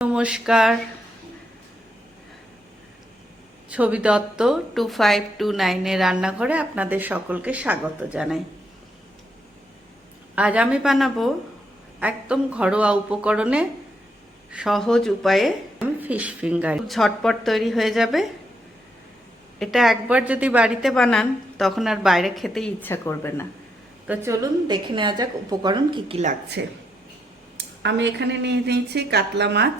নমস্কার, ছবি দত্ত 2529 রান্নাঘরে আপনাদের সকলকে স্বাগত জানাই। আজ আমি বানাবো একদম ঘরোয়া উপকরণে সহজ উপায়ে ফিশ ফিঙ্গার। ঝটপট তৈরি হয়ে যাবে। এটা একবার যদি বাড়িতে বানান তখন আর বাইরে খেতেই ইচ্ছা করবে না। তো চলুন দেখে নেওয়া যাক উপকরণ কি কি লাগছে। আমি এখানে নিয়ে নিয়েছি কাতলা মাছ,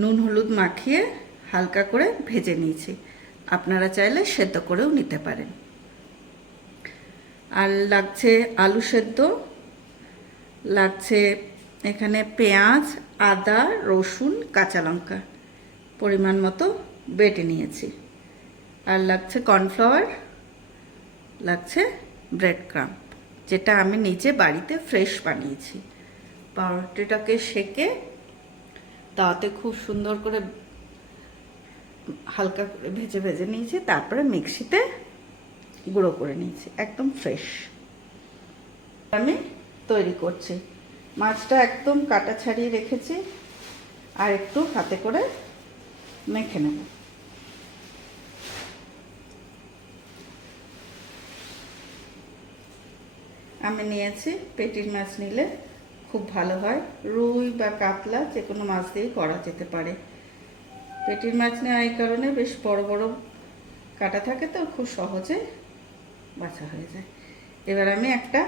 নুন হলুদ মাখিয়ে হালকা করে ভেজে নিয়েছি। আপনারা চাইলে সেদ্ধ করেও নিতে পারেন। আর লাগছে আলু সেদ্ধ, লাগছে এখানে পেঁয়াজ, আদা, রসুন, কাঁচা লঙ্কা পরিমাণ মতো বেটে নিয়েছি। আর লাগছে কর্নফ্লাওয়ার, লাগছে ব্রেড ক্রাম্ব, যেটা আমি নিজে বাড়িতে ফ্রেশ বানিয়েছি। পাউরুটিটাকে সেকে তাতে খুব সুন্দর করে হালকা করে ভেজে ভেজে নিয়েছি, তারপরে মিক্সিতে গুঁড়ো করে নিয়েছি, একদম ফ্রেশ। আমি তৈরি করছি। মাছটা একদম কাটা ছাড়িয়ে রেখেছি, আর একটু হাতে করে মেখে নেব। আমি নিয়েছি পেটির মাছ, নিলে খুব ভালো হয়। রুই বা কাতলা যে কোনো মাছ দিয়েই করা যেতে পারে। পেটির মাছ নেওয়া এই কারণে বেশ বড় বড় কাটা থাকে, তো খুব সহজে বাছা হয়ে যায়। এবার আমি একটা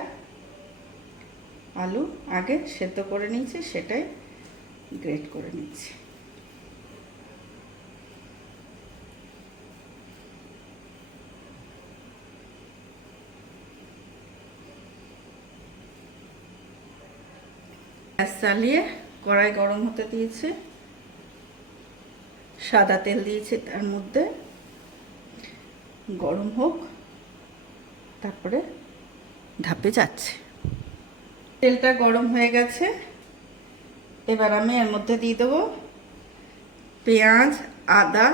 আলু আগে সেদ্ধ করে নিয়েছি, সেটাই গ্রেট করে নিচ্ছি। গ্যাস চালিয়ে কড়াই গরম হতে দিয়েছি, সাদা তেল দিয়েছি, তার মধ্যে গরম হোক, তারপরে ধাপে যাচ্ছে। তেলটা গরম হয়ে গেছে। এবার আমি এর মধ্যে দিয়ে দেবো পেঁয়াজ, আদা,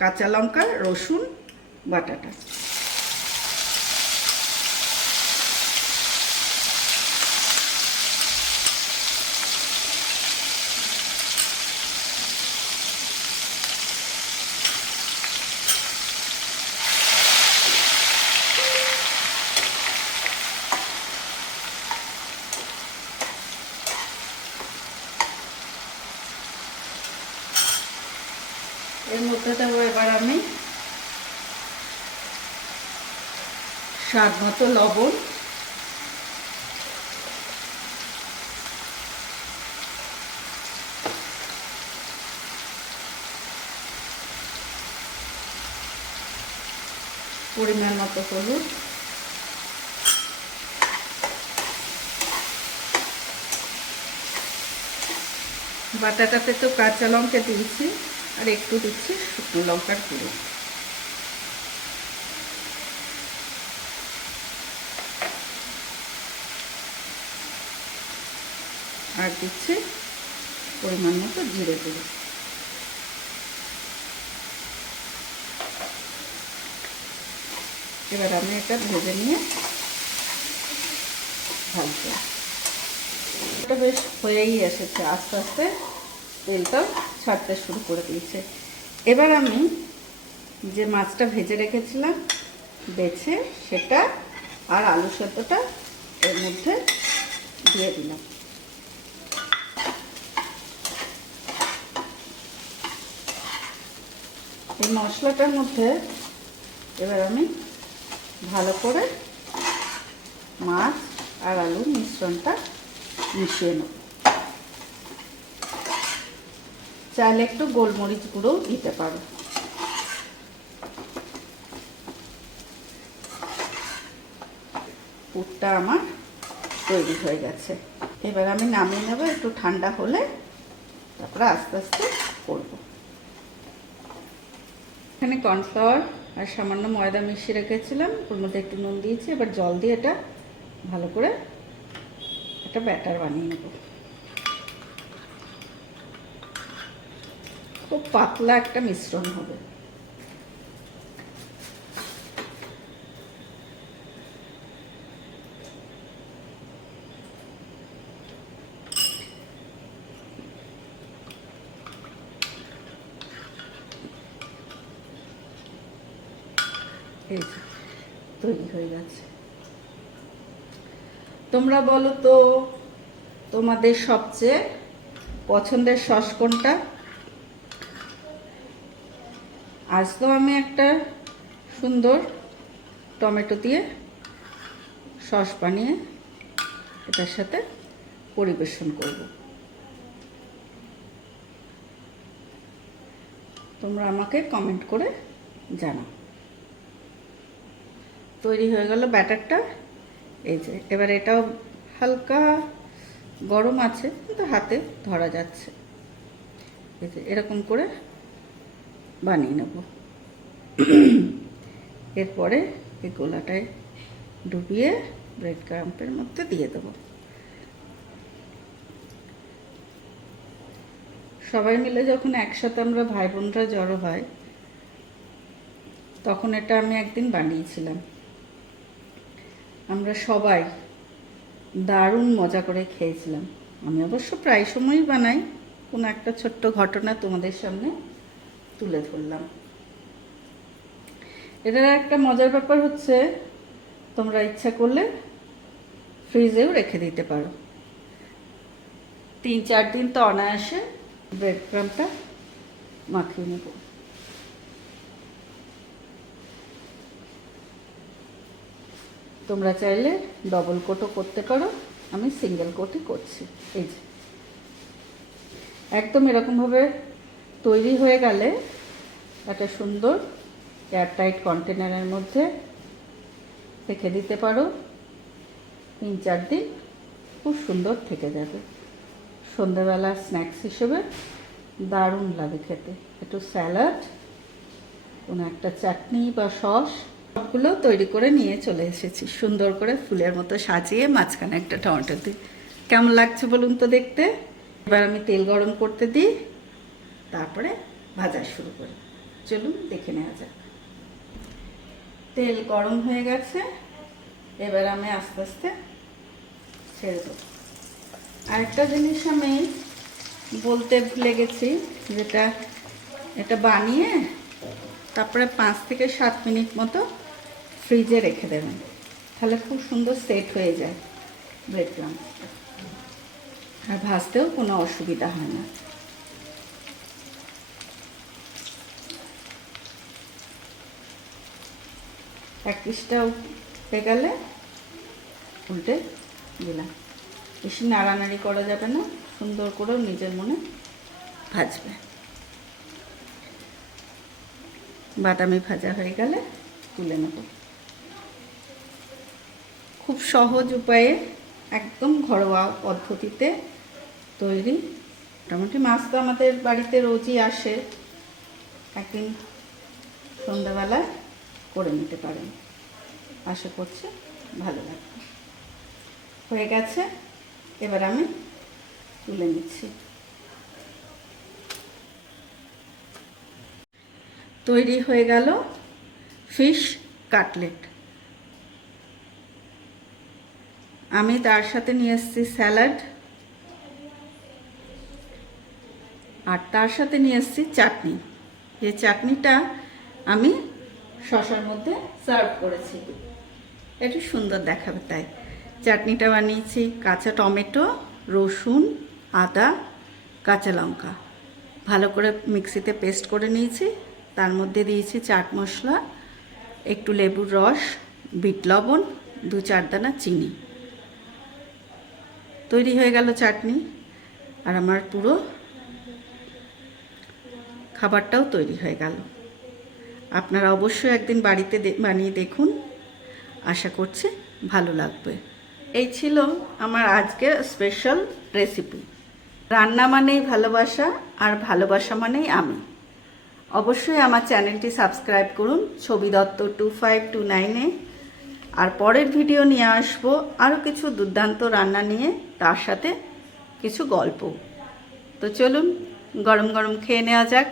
কাঁচা লঙ্কা, রসুন বাটাটা। এর মধ্যে দেবো এবার আমি স্বাদ মতো লবণ, পরিমাণ মতো হলুদ, বাটাটাতে তো কাঁচা লঙ্কা দিয়েছি, আর একটু দিচ্ছি শুকনো লঙ্কার গুঁড়ো। আর দিচ্ছি পরিমাণ মতো জিরে গুঁড়ো। এবার আমি এটা ভেজে নিয়ে ভাজবো। এটা বেশ হয়েই এসেছে, আস্তে আস্তে তেলটা ছাড়তে শুরু করে দিয়েছে। এবার আমি যে মাছটা ভেজে রেখেছিলাম বেছে, সেটা আর আলু সেদ্ধটা এর মধ্যে দিয়ে দিলাম। এই মশলাটার মধ্যে এবার আমি ভালো করে মাছ আর আলুর মিশ্রণটা মিশিয়ে নেব। চাইলে একটু গোলমরিচ গুঁড়োও দিতে পারো। পুরটা আমার তৈরি হয়ে গেছে। এবার আমি নামিয়ে নেব, একটু ঠান্ডা হলে তারপরে আস্তে আস্তে করব। এখানে কর্নফ্লাওয়ার আর সামান্য ময়দা মিশিয়ে রেখেছিলাম, ওর মধ্যে একটু নুন দিয়েছি। এবার জল দিয়ে এটা ভালো করে একটা ব্যাটার বানিয়ে নেব। খুব পাতলা একটা মিশ্রণ হবে। এই যে তৈরি হয়ে গেছে। তোমরা বলো তো তোমাদের সবচেয়ে পছন্দের সস কোনটা? আজ তো আমি একটা সুন্দর টমেটো দিয়ে সস বানিয়ে এটার সাথে পরিবেশন করব। তোমরা আমাকে কমেন্ট করে জানাও। তৈরি হয়ে গেল ব্যাটারটা। এই যে এবার এটাও হালকা গরম আছে কিন্তু হাতে ধরা যাচ্ছে। এই যে এরকম করে বানিয়ে নেব। এরপরে এই গোলাটায় ডুবিয়ে ব্রেড ক্রাম্পের মধ্যে দিয়ে দেবো। সবাই মিলে যখন একসাথে আমরা ভাই বোনরা জড়ো হয় তখন এটা আমি একদিন বানিয়েছিলাম। আমরা সবাই দারুণ মজা করে খেয়েছিলাম। আমি অবশ্য প্রায় সময়ই বানাই, কোনো একটা ছোট্ট ঘটনা তোমাদের সামনে তুলে ধরলাম। এটার একটা মজার ব্যাপার হচ্ছে তোমরা ইচ্ছা করলে ফ্রিজেও রেখে দিতে পারো। 3-4 দিন তো অনায়াসে ব্রেড ক্রাম্পটা মাখিয়ে নেব। তোমরা চাইলে ডবল কোটও করতে পারো, আমি সিঙ্গেল কোটই করছি। এই যে একদম এরকমভাবে তৈরি হয়ে গেলে একটা সুন্দর এয়ারটাইট কন্টেনারের মধ্যে রেখে দিতে পারো। 3-4 দিন খুব সুন্দর থেকে যাবে। সন্ধ্যাবেলা স্ন্যাক্স হিসেবে দারুণ লাগে খেতে। একটু স্যালাড, কোনো একটা চাটনি বা সস, সবগুলো তৈরি করে নিয়ে চলে এসেছি। সুন্দর করে ফুলের মতো সাজিয়ে মাঝখানে একটা টমেটো দিই। কেমন লাগছে বলুন তো দেখতে? এবার আমি তেল গরম করতে দিই, তারপরে ভাজা শুরু করি। চলুন দেখে নেওয়া যাক। তেল গরম হয়ে গেছে, এবার আমি আস্তে আস্তে ছেড়ে দেবো। আরেকটা জিনিস আমি বলতে ভুলে গেছি, যেটা এটা বানিয়ে তারপরে 5 থেকে 7 মিনিট মতো ফ্রিজে রেখে দেবেন, তাহলে খুব সুন্দর সেট হয়ে যায় ব্রেড ক্রাম্পসটা, আর ভাজতেও কোনো অসুবিধা হয় না। এক পিসটা উঠে গেলে উল্টে দিলাম। বেশি নাড়ানাড়ি করা যাবে না, সুন্দর করেও নিজের মনে ভাজবে। বাদামি ভাজা হয়ে গেলে তুলে নেব। খুব সহজ উপায়ে একদম ঘরোয়া পদ্ধতিতে তৈরি। মোটামুটি মাছ তো আমাদের বাড়িতে রোজই আসে, একদিন সন্ধ্যাবেলায় করে নিতে পারেন। আশা করছি ভালো লাগবে। হয়ে গেছে, এবার আমি তুলে নিচ্ছি। তৈরি হয়ে গেল ফিশ কাটলেট। আমি তার সাথে নিয়ে এসেছি স্যালাড, আর তার সাথে নিয়ে এসেছি চাটনি। এই চাটনিটা আমি শসার মধ্যে সার্ভ করেছি, একটু সুন্দর দেখাবে তাই। চাটনিটা বানিয়েছি কাঁচা টমেটো, রসুন, আদা, কাঁচা লঙ্কা ভালো করে মিক্সিতে পেস্ট করে নিয়েছি। তার মধ্যে দিয়েছি চাট মশলা, একটু লেবুর রস, বিট লবণ, 2-4 দানা চিনি। তৈরি হয়ে গেল চাটনি, আর আমার পুরো খাবারটাও তৈরি হয়ে গেল। আপনারা অবশ্যই একদিন বাড়িতে বানিয়ে দেখুন, আশা করছি ভালো লাগবে। এই ছিল আমার আজকের স্পেশাল রেসিপি। রান্না মানেই ভালোবাসা, আর ভালোবাসা মানেই আমি। অবশ্যই আমার চ্যানেলটি সাবস্ক্রাইব করুন, ছবি দত্ত 2529-এ। আর পরের ভিডিও নিয়ে আসবো আরও কিছু দুর্দান্ত রান্না নিয়ে, তার সাথে কিছু গল্প। তো চলুন গরম গরম খেয়ে নেওয়া যাক।